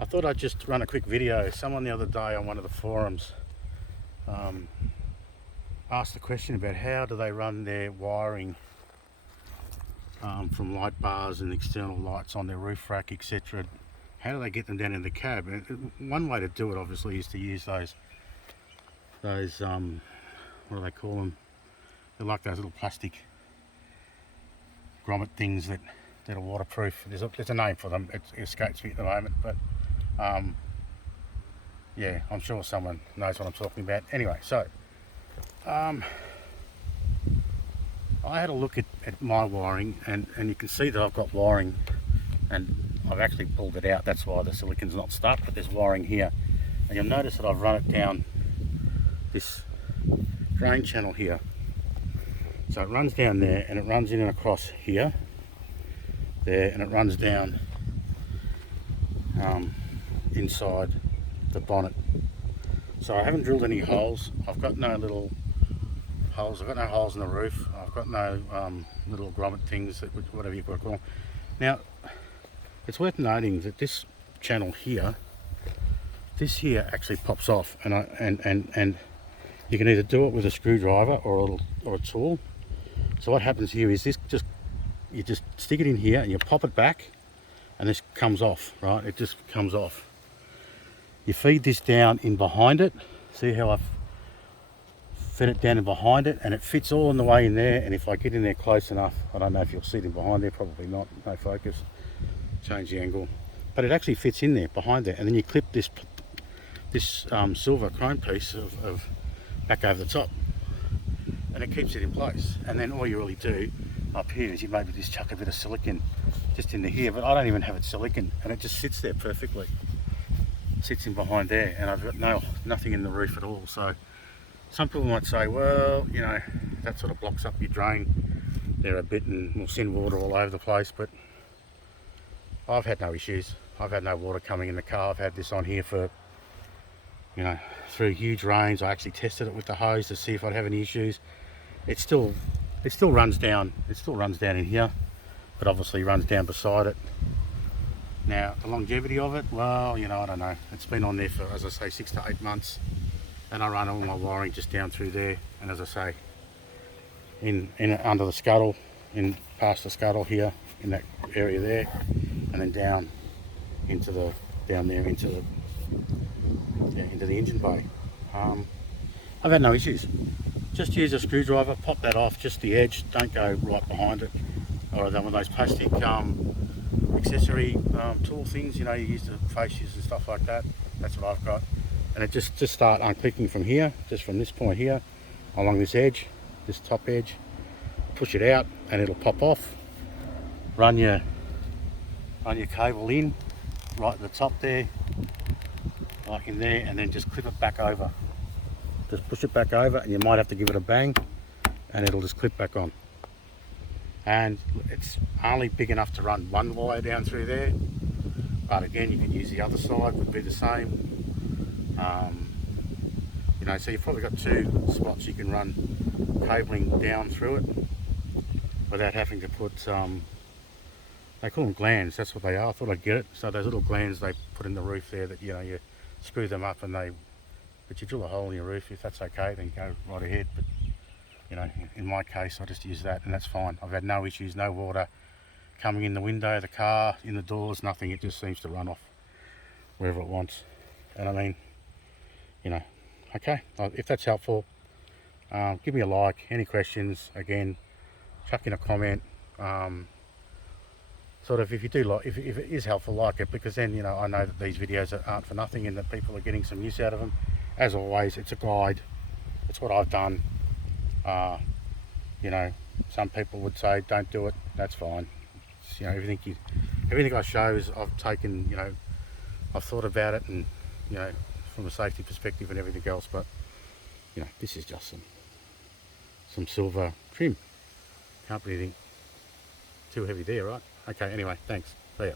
I thought I'd just run a quick video. Someone the other day on one of the forums asked the question about how do they run their wiring from light bars and external lights on their roof rack, etc. How do they get them down in the cab? And one way to do it obviously is to use those what do they call them? They're like those little plastic grommet things that are waterproof. There's a name for them. It escapes me at the moment, but yeah, I'm sure someone knows what I'm talking about. Anyway, so I had a look at my wiring, and you can see that I've got wiring, and I've actually pulled it out. That's why the silicon's not stuck, but there's wiring here, and you'll notice that I've run it down this drain channel here. So it runs down there, and it runs in and across here, there, and it runs down inside the bonnet. So I haven't drilled any holes. I've got no little holes. I've got no holes in the roof. I've got no little grommet things, whatever you call them. Now, it's worth noting that this channel here, this here actually pops off, and you can either do it with a screwdriver or a tool. So what happens here is you just stick it in here and you pop it back, and this comes off, right? It just comes off. You feed this down in behind it. See how I've fed it down in behind it, and it fits all in the way in there. And if I get in there close enough, I don't know if you'll see it in behind there, probably not, no focus, change the angle, but it actually fits in there behind there. And then you clip this silver chrome piece of back over the top, and it keeps it in place. And then all you really do up here is you maybe just chuck a bit of silicon just into here, but I don't even have it silicon, and it just sits there perfectly. Sits in behind there, and I've got nothing in the roof at all. So some people might say, well, you know, that sort of blocks up your drain there a bit and will send water all over the place, but I've had no issues. I've had no water coming in the car. I've had this on here for, you know, through huge rains. I actually tested it with the hose to see if I'd have any issues. It still runs down. It still runs down in here, but obviously runs down beside it. Now, the longevity of it, well, you know, I don't know. It's been on there for, as I say, 6 to 8 months, and I run all my wiring just down through there, and as I say, in under the scuttle, in past the scuttle here, in that area there, and then down into the into the engine bay. I've had no issues. Just use a screwdriver, pop that off, just the edge. Don't go right behind it, or one of those plastic accessory tool things, you know, you use the fascias and stuff like that. That's what I've got, and it just start unclicking from here, just from this point here along this edge, this top edge, push it out and it'll pop off. Run your cable in right at the top there, like in there, and then just clip it back over. Just push it back over, and you might have to give it a bang, and it'll just clip back on. And it's only big enough to run one wire down through there, but again, you can use the other side, would be the same. You know, so you've probably got 2 spots you can run cabling down through it without having to put they call them glands. That's what they are. I thought I'd get it. So those little glands they put in the roof there, that, you know, you screw them up and but you drill a hole in your roof. If that's okay, then go right ahead. But you know, in my case, I just use that, and that's fine. I've had no issues, no water coming in the window, the car, in the doors, nothing. It just seems to run off wherever it wants. And I mean, you know, okay, if that's helpful, give me a like. Any questions, again, chuck in a comment. Sort of, if you do like, if it is helpful, like it, because then, you know, I know that these videos aren't for nothing and that people are getting some use out of them. As always, it's a guide. It's what I've done. You know, some people would say don't do it. That's fine. It's, you know, everything I show is I've taken, you know, I've thought about it, and, you know, from a safety perspective and everything else. But, you know, this is just some silver trim. Can't be anything too heavy there, right? Okay, anyway, thanks. See ya.